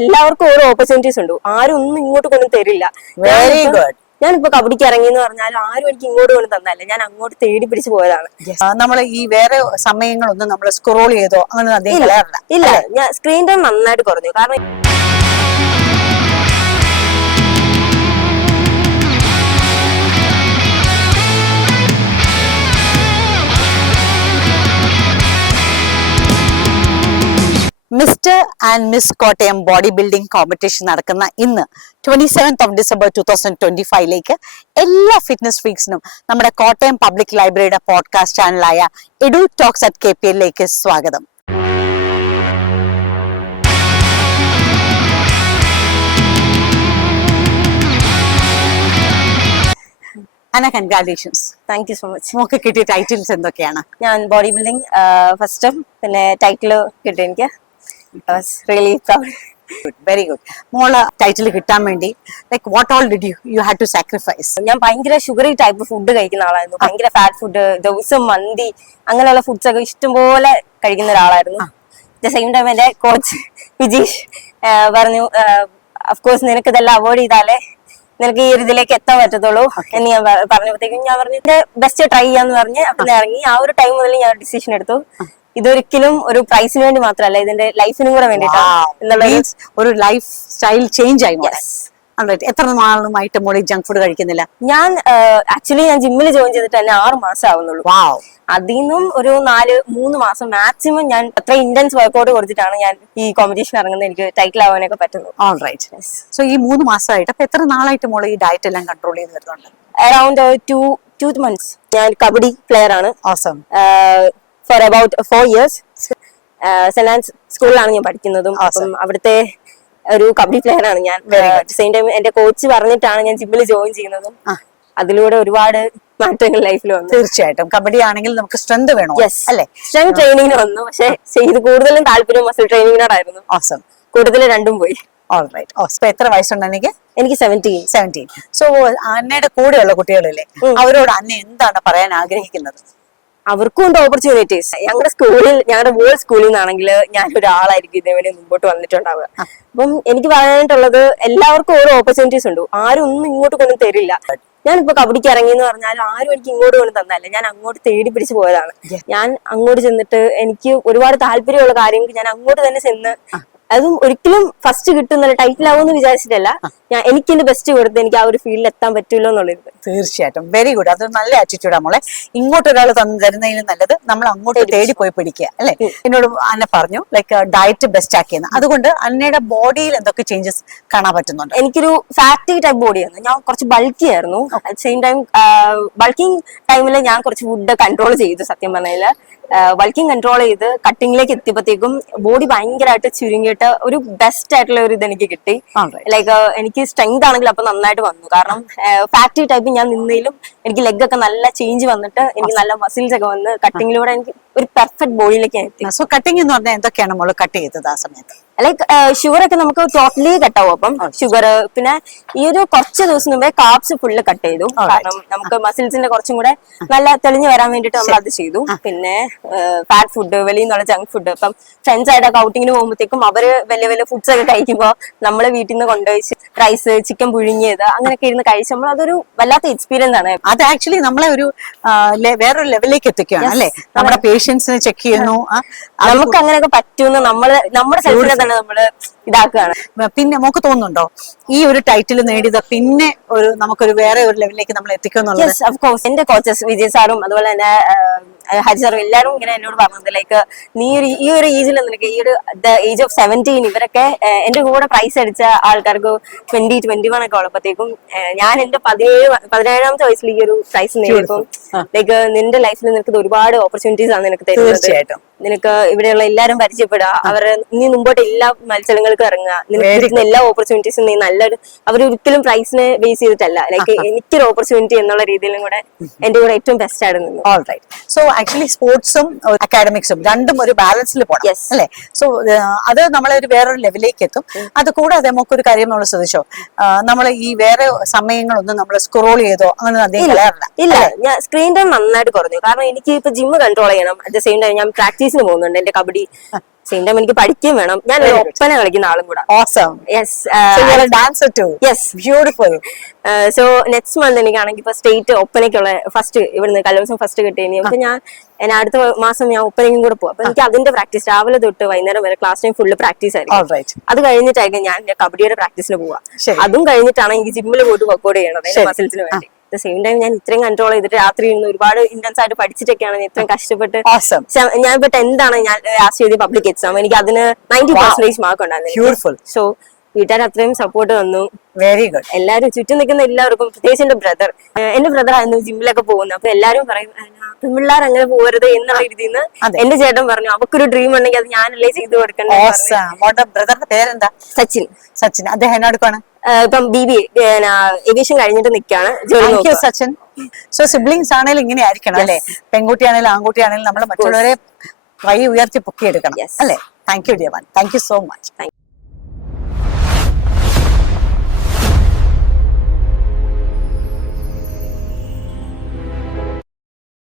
എല്ലാവർക്കും ഓരോ ഓപ്പർച്യൂണിറ്റീസ് ഉണ്ട്. ആരും ഒന്നും ഇങ്ങോട്ട് കൊണ്ടു തരില്ല. Very good. ഞാനിപ്പോ കബഡിക്ക് ഇറങ്ങി എന്ന് പറഞ്ഞാലും ആരും എനിക്ക് ഇങ്ങോട്ട് കൊണ്ട് തന്നല്ല, ഞാൻ അങ്ങോട്ട് തേടി പിടിച്ച് പോയതാണ്. നമ്മൾ ഈ വേറെ സമയങ്ങളൊന്നും നമ്മൾ സ്ക്രോൾ ചെയ്തോ അങ്ങനെ ഇല്ല. ഞാൻ സ്ക്രീൻ ടൈം നന്നായിട്ട് കുറഞ്ഞു. കാരണം mister and miss Kottayam body building competition നടക്കുന്ന ഇന്ന് 27th December 2025 എല്ലാ ഫിറ്റ്നസ് ഫ്രീക്സിനും നമ്മുടെ കോട്ടയം പബ്ലിക് ലൈബ്രറിയുടെ പോഡ്കാസ്റ്റ് ചാനലായ എഡു ടോക്സ് അറ്റ് KPL സ്വാഗതം. അന, congratulations. Thank you so much. നമുക്ക് കിട്ടിയ ടൈറ്റിൽസ് എന്തൊക്കെയാണ്? ഞാൻ ബോഡി ബിൽഡിംഗ് ഫസ്റ്റും പിന്നെ ടൈറ്റില് കിട്ടി. എനിക്ക് റിയലി പ്രൗഡ്. Very good. മോള് ടൈറ്റിൽ കിട്ടാൻ വേണ്ടി like what all did you had to sacrifice? ഞാൻ ഭയങ്കര ഷുഗറി ടൈപ്പ് ഫുഡ് കഴിക്കുന്ന ആളായിരുന്നു. ഭയങ്കര ഫാറ്റ് ഫുഡ്, ദിവസം മന്തി അങ്ങനെയുള്ള ഫുഡ്സ് ഒക്കെ ഇഷ്ടംപോലെ കഴിക്കുന്ന ഒരാളായിരുന്നു. അറ്റ് ദ സെയിം ടൈം എന്റെ കോച്ച് വിജീഷ് പറഞ്ഞു, അഫ്കോഴ്സ് നിനക്ക് ഇതെല്ലാം അവോയ്ഡ് ചെയ്താലേ നിനക്ക് ഈ ഒരു ഇതിലേക്ക് എത്താൻ പറ്റത്തുള്ളൂ എന്ന് ഞാൻ പറഞ്ഞപ്പോഴത്തേക്കും ഞാൻ പറഞ്ഞു ബെസ്റ്റ് ട്രൈ ചെയ്യാന്ന് പറഞ്ഞ് അപ്പം ഇറങ്ങി. ആ ഒരു ടൈം മുതൽ ഞാൻ ഡിസിഷൻ എടുത്തു, ഇതൊരിക്കലും ഒരു പ്രൈസിന് വേണ്ടി മാത്രമല്ല, ഇതിന്റെ ലൈഫിനും കൂടെ വേണ്ടിയിട്ടാണ്. ഒരു ലൈഫ് സ്റ്റൈൽ ചേഞ്ച് ആയി. എത്ര നാളുമായിട്ട് മോളി ജങ്ക് ഫുഡ് കഴിക്കുന്നില്ല? ഞാൻ ആക്ച്വലി ഞാൻ ജിമ്മിൽ ജോയിൻ ചെയ്തിട്ട് തന്നെ 6 മാസം ആവുന്നുള്ളൂ. അതിൽ നിന്നും ഒരു 3 മാസം മാക്സിമം ഞാൻ അത്ര ഇന്റൻസ് വർക്കൗട്ട് കൊടുത്തിട്ടാണ് ഞാൻ ഈ കോമ്പറ്റീഷൻ ഇറങ്ങുന്നത്. എനിക്ക് ടൈറ്റിൽ ആവാനൊക്കെ പറ്റുന്നു. സോ ഈ 3 മാസമായിട്ട് അപ്പൊ എത്ര നാളായിട്ട് മോള് ഈ ഡയറ്റ് എല്ലാം കൺട്രോൾ ചെയ്ത് വരുന്നുണ്ട്? Around 2 months. ഞാൻ കബഡി പ്ലെയർ ആണ്. Awesome. Four about 4 years. Saint Ann's സ്കൂളിലാണ് ഞാൻ പഠിക്കുന്നതും. അപ്പം അവിടുത്തെ ഒരു കബഡി പ്ലെയർ ആണ് ഞാൻ. സെയിം ടൈം എന്റെ കോച്ച് പറഞ്ഞിട്ടാണ് ഞാൻ ജിമ്മിൽ ജോയിൻ ചെയ്യുന്നതും. അതിലൂടെ ഒരുപാട് മാറ്റങ്ങൾ ലൈഫിൽ വന്നു. തീർച്ചയായിട്ടും. കബഡി ആണെങ്കിൽ നമുക്ക് സ്ട്രെങ്ത് വേണം അല്ലേ? സ്ട്രെങ്ത് ട്രെയിനിങ്ങിന് വന്നു. പക്ഷെ ഇത് കൂടുതലും താല്പര്യം മസിൽ ട്രെയിനിങ്ങിനോടായിരുന്നു. കൂടുതൽ രണ്ടും പോയി. എത്ര വയസ്സുണ്ട് എനിക്ക്? 17. സോ അന്നയുടെ കൂടെയുള്ള കുട്ടികളില്ലേ, അവരോട് അന്ന എന്താണ് പറയാൻ ആഗ്രഹിക്കുന്നത്? അവർക്കും ഉണ്ട് ഓപ്പർച്യൂണിറ്റീസ്. ഞങ്ങളുടെ വേൾഡ് സ്കൂളിൽ നിന്നാണെങ്കിൽ ഞാൻ ഒരാളായിരിക്കും ഇതേവേണ്ടി മുമ്പോട്ട് വന്നിട്ടുണ്ടാവുക. അപ്പം എനിക്ക് പറയാനായിട്ടുള്ളത്, എല്ലാവർക്കും ഓരോ ഓപ്പർച്യൂണിറ്റീസ് ഉണ്ട്. ആരും ഒന്നും ഇങ്ങോട്ട് കൊണ്ടു തരില്ല. ഞാനിപ്പോ കബഡിക്ക് ഇറങ്ങി എന്ന് പറഞ്ഞാലും ആരും എനിക്ക് ഇങ്ങോട്ട് കൊണ്ട് തന്നല്ല, ഞാൻ അങ്ങോട്ട് തേടി പിടിച്ച് പോയതാണ്. ഞാൻ അങ്ങോട്ട് ചെന്നിട്ട് എനിക്ക് ഒരുപാട് താല്പര്യമുള്ള കാര്യങ്ങൾക്ക് ഞാൻ അങ്ങോട്ട് തന്നെ ചെന്ന്, അതും ഒരിക്കലും ഫസ്റ്റ് കിട്ടുന്നില്ല, ടൈറ്റിൽ ആവുമെന്ന് വിചാരിച്ചിട്ടല്ല, എനിക്ക് എന്റെ ബെസ്റ്റ് കൊടുത്ത് എനിക്ക് ആ ഒരു ഫീൽഡിൽ എത്താൻ പറ്റുമല്ലോ എന്നുള്ളത്. തീർച്ചയായിട്ടും. Very good. അതൊരു നല്ല ആറ്റിറ്റ്യൂഡാ മോളെ. ഇങ്ങോട്ട് ഒരാൾ തരുന്നതിലും നല്ലത് നമ്മൾ അങ്ങോട്ട് തേടി പോയി പിടിക്കുക അല്ലെ? എന്നോട് അന്ന പറഞ്ഞു ലൈക്ക് ഡയറ്റ് ബെസ്റ്റ് ആക്കിയെന്ന്. അതുകൊണ്ട് അന്നയുടെ ബോഡിയിൽ എന്തൊക്കെ ചേഞ്ചസ് കാണാൻ പറ്റുന്നുണ്ട്? എനിക്കൊരു ഫാറ്റി ടൈപ്പ് ബോഡിയായിരുന്നു. ഞാൻ കുറച്ച് ബൾക്കി ആയിരുന്നു. അറ്റ് സെയിം ടൈം ബൾക്കിംഗ് ടൈമിൽ ഞാൻ കുറച്ച് ഫുഡ് കൺട്രോൾ ചെയ്തു. സത്യം പറഞ്ഞാല് ബൾക്കിംഗ് കൺട്രോൾ ചെയ്ത് കട്ടിങ്ങിലേക്ക് എത്തിയപ്പോഴത്തേക്കും ബോഡി ഭയങ്കരമായിട്ട് ചുരുങ്ങിയിട്ട് ഒരു ബെസ്റ്റ് ആയിട്ടുള്ള ഒരു ഇത് എനിക്ക് കിട്ടി. ലൈക്ക് എനിക്ക് സ്ട്രെങ്ത് ആണെങ്കിൽ അപ്പൊ നന്നായിട്ട് വന്നു. കാരണം ഫാറ്റി ടൈപ്പ് ഞാൻ നിന്നതിലും എനിക്ക് ലെഗ് ഒക്കെ നല്ല ചേഞ്ച് വന്നിട്ട് എനിക്ക് നല്ല മസിൽസ് ഒക്കെ വന്ന് കട്ടിങ്ങിലൂടെ എനിക്ക് ഒരു പെർഫെക്റ്റ് ബോഡിയിലേക്ക് എത്തി. സോ കട്ടിങ് എന്ന് പറഞ്ഞാൽ എന്തൊക്കെയാണ് നമ്മൾ കട്ട് ചെയ്തത് ആ സമയത്ത്? ലൈക്ക് ഷുഗർ ഒക്കെ നമുക്ക് ടോട്ടലി കട്ടാവും. അപ്പം ഷുഗർ, പിന്നെ ഈ ഒരു കുറച്ച് ദിവസം മുമ്പേ കാർബ്സ് ഫുള്ള് കട്ട് ചെയ്തു. കാരണം നമുക്ക് മസിൽസിന്റെ കുറച്ചും കൂടെ നല്ല തെളിഞ്ഞു വരാൻ വേണ്ടിട്ട് നമ്മൾ അത് ചെയ്തു. പിന്നെ ഫാറ്റ് ഫുഡ്, വെളിയിൽ നിന്നുള്ള ജങ്ക് ഫുഡ്, ഇപ്പം ഫ്രണ്ട്സ് ആയിട്ടൊക്കെ ഔട്ടിങ്ങിന് പോകുമ്പോഴത്തേക്കും അവര് വലിയ വലിയ ഫുഡ്സ് ഒക്കെ കഴിക്കുമ്പോൾ നമ്മള് വീട്ടിൽ നിന്ന് കൊണ്ടുപോയി റൈസ്, ചിക്കൻ പുഴുങ്ങിയത് അങ്ങനെയൊക്കെ ഇരുന്ന് കഴിച്ചുമ്പോൾ അതൊരു വല്ലാത്ത എക്സ്പീരിയൻസ് ആണ്. അത് ആക്ച്വലി നമ്മളെ ഒരു വേറൊരു ലെവലിലേക്ക് എത്തിക്കുകയാണ് അല്ലെ? നമ്മുടെ പേഷ്യൻസിനെ ചെക്ക് ചെയ്യുന്നു. നമുക്ക് അങ്ങനെയൊക്കെ പറ്റുമെന്ന് നമ്മുടെ സെൽഫിനെ തന്നെ നമ്മള് ഇതാക്കുകയാണ്. പിന്നെ നമുക്ക് തോന്നുന്നുണ്ടോ ഈ ഒരു ടൈറ്റിൽ നേടിയത് പിന്നെ നമുക്കൊരു വേറെ ഒരു ലെവലിലേക്ക് നമ്മൾ എത്തിക്കുന്നുള്ളത്? Yes, of course. എന്റെ കോച്ചസ് വിജയ് സാറും അതുപോലെ തന്നെ ഹജി സാറും എല്ലാവരും ഇങ്ങനെ എന്നോട് പറഞ്ഞത് ലൈക്ക് നീ ഈ ഒരു ഏജിൽ നിനക്ക് ഈ ഒരു ഏജ് ഓഫ് 17 ഇവരൊക്കെ എന്റെ കൂടെ പ്രൈസ് അടിച്ച ആൾക്കാർക്ക് 20-21 ഒക്കെ ഉള്ളപ്പോഴത്തേക്കും ഞാൻ എന്റെ 17-ാമത്തെ വയസ്സിൽ ഈ ഒരു പ്രൈസ് നേടിയപ്പോൾ ലൈക്ക് നിന്റെ ലൈഫിൽ നിനക്ക് ഒരുപാട് ഓപ്പർച്യൂണിറ്റീസ് ആണ് നിനക്ക് തരുന്നത്. നിനക്ക് ഇവിടെയുള്ള എല്ലാരും പരിചയപ്പെടുക, നീ മുമ്പോട്ട് എല്ലാ മത്സരങ്ങൾക്ക് ഇറങ്ങുക, നിനക്ക് കിട്ടുന്ന എല്ലാ ഓപ്പർച്യൂണിറ്റീസും നീ നല്ലൊരു അവരൊരിക്കലും പ്രൈസിനെ ബേസ് ചെയ്തിട്ടല്ല, ലൈക്ക് എനിക്കൊരു ഓപ്പർച്യൂണിറ്റി എന്നുള്ള രീതിയിലും കൂടെ എന്റെ കൂടെ ഏറ്റവും ബെസ്റ്റ് ആയിരുന്നു. സോ ആക്ച്വലി സ്പോർട്സും അക്കാഡമിക്സും രണ്ടും ഒരു ബാലൻസിൽ പോകണം അല്ലെ? സോ അത് നമ്മളെ ഒരു വേറൊരു ലെവലിലേക്ക് എത്തും. അത് കൂടാതെ നമുക്കൊരു കാര്യം നമ്മൾ ശ്രദ്ധിച്ചോ, നമ്മൾ ഈ വേറെ സമയങ്ങളൊന്നും നമ്മൾ സ്ക്രോൾ ചെയ്തോ അങ്ങനെ ഇല്ല. ഞാൻ സ്ക്രീൻ ടൈം നന്നായിട്ട് കുറഞ്ഞു. കാരണം എനിക്ക് ഇപ്പൊ ജിമ്മ് കൺട്രോൾ ചെയ്യണം. അറ്റ് ദ സെയിം ടൈം ഞാൻ പ്രാക്ടീസിന് പോകുന്നുണ്ട്. എന്റെ കബഡി സെയിം ടൈം എനിക്ക് പഠിക്കുകയും വേണം. ഞാൻ ഒരു ഒപ്പന കളിക്കുന്ന ആളും കൂടെ. Awesome. Yes. So you're a dancer too. Yes. Beautiful. So next month എനിക്കാണെങ്കിൽ ഇപ്പൊ സ്റ്റേറ്റ് ഒപ്പനയ്ക്കുള്ള ഫസ്റ്റ് ഇവിടുന്ന് കലോത്സവം ഫസ്റ്റ് കിട്ടിയതിന് അപ്പൊ ഞാൻ അടുത്ത മാസം ഞാൻ ഒപ്പനയ്ക്കും കൂടെ പോകും. അപ്പൊ എനിക്ക് അതിന്റെ പ്രാക്ടീസ് രാവിലെ തൊട്ട് വൈകുന്നേരം വരെ ക്ലാസ് ടൈം ഫുള്ള് പ്രാക്ടീസ് ആയിരിക്കും. All right. അത് കഴിഞ്ഞിട്ടായിരിക്കും ഞാൻ കബഡിയുടെ പ്രാക്ടീസിന് പോവാ. ശരി. അതും കഴിഞ്ഞിട്ടാണ് എനിക്ക് ജിമ്മിൽ പോയിട്ട് വർക്കൗട്ട് ചെയ്യണം എന്റെ മസിൽസിന് വേണ്ടി. സെയിം ടൈം ഞാൻ ഇത്രയും കൺട്രോൾ ചെയ്തിട്ട് രാത്രി ഇരുന്ന് ഒരുപാട് ഇന്റൻസ് ആയിട്ട് പഠിച്ചിട്ടൊക്കെയാണ് ഞാൻ ഇത്രയും കഷ്ടപ്പെട്ട്. Awesome. ഞാൻ ഇപ്പൊ 10th ആണ് ഞാൻ ലാസ്റ്റ് ചെയ്ത പബ്ലിക് എക്സാം. എനിക്ക് അതിന് 90% മാർക്ക് ഉണ്ടായിരുന്നു. Beautiful. സോ വീട്ടുകാർ അത്രയും സപ്പോർട്ട് തന്നു. Very good. എല്ലാരും ചുറ്റും നിൽക്കുന്ന എല്ലാവർക്കും, പ്രത്യേകിച്ച് എന്റെ ബ്രദർ ആയിരുന്നു ജിമ്മിലൊക്കെ പോകുന്നത്. അപ്പൊ എല്ലാരും പറയും പെൺപിള്ളേർ അങ്ങനെ പോകരുത് എന്നുള്ള രീതിയിൽ നിന്ന് എന്റെ ചേട്ടൻ പറഞ്ഞു അവക്കൊരു ഡ്രീം ഉണ്ടെങ്കിൽ അത് ഞാനല്ലേ ചെയ്തു കൊടുക്കണ്ടേ. ബ്രദറിന്റെ പേരെന്താ? സച്ചിൻ. സച്ചിൻ. അദ്ദേഹം എന്നോട് ഇപ്പം BBA ഏവിയേഷൻ കഴിഞ്ഞിട്ട് നിൽക്കാണ് ജോലി. സച്ചിൻ. സോ സിബ്ലിങ്സ് ആണെങ്കിലും ഇങ്ങനെ ആയിരിക്കണം അല്ലെ? പെൺകുട്ടിയാണെങ്കിലും ആൺകുട്ടിയാണെങ്കിലും നമ്മൾ മറ്റുള്ളവരെ കൈ ഉയർത്തി പൊക്കിയെടുക്കണം അല്ലെ? Thank you dear one. Thank you so much.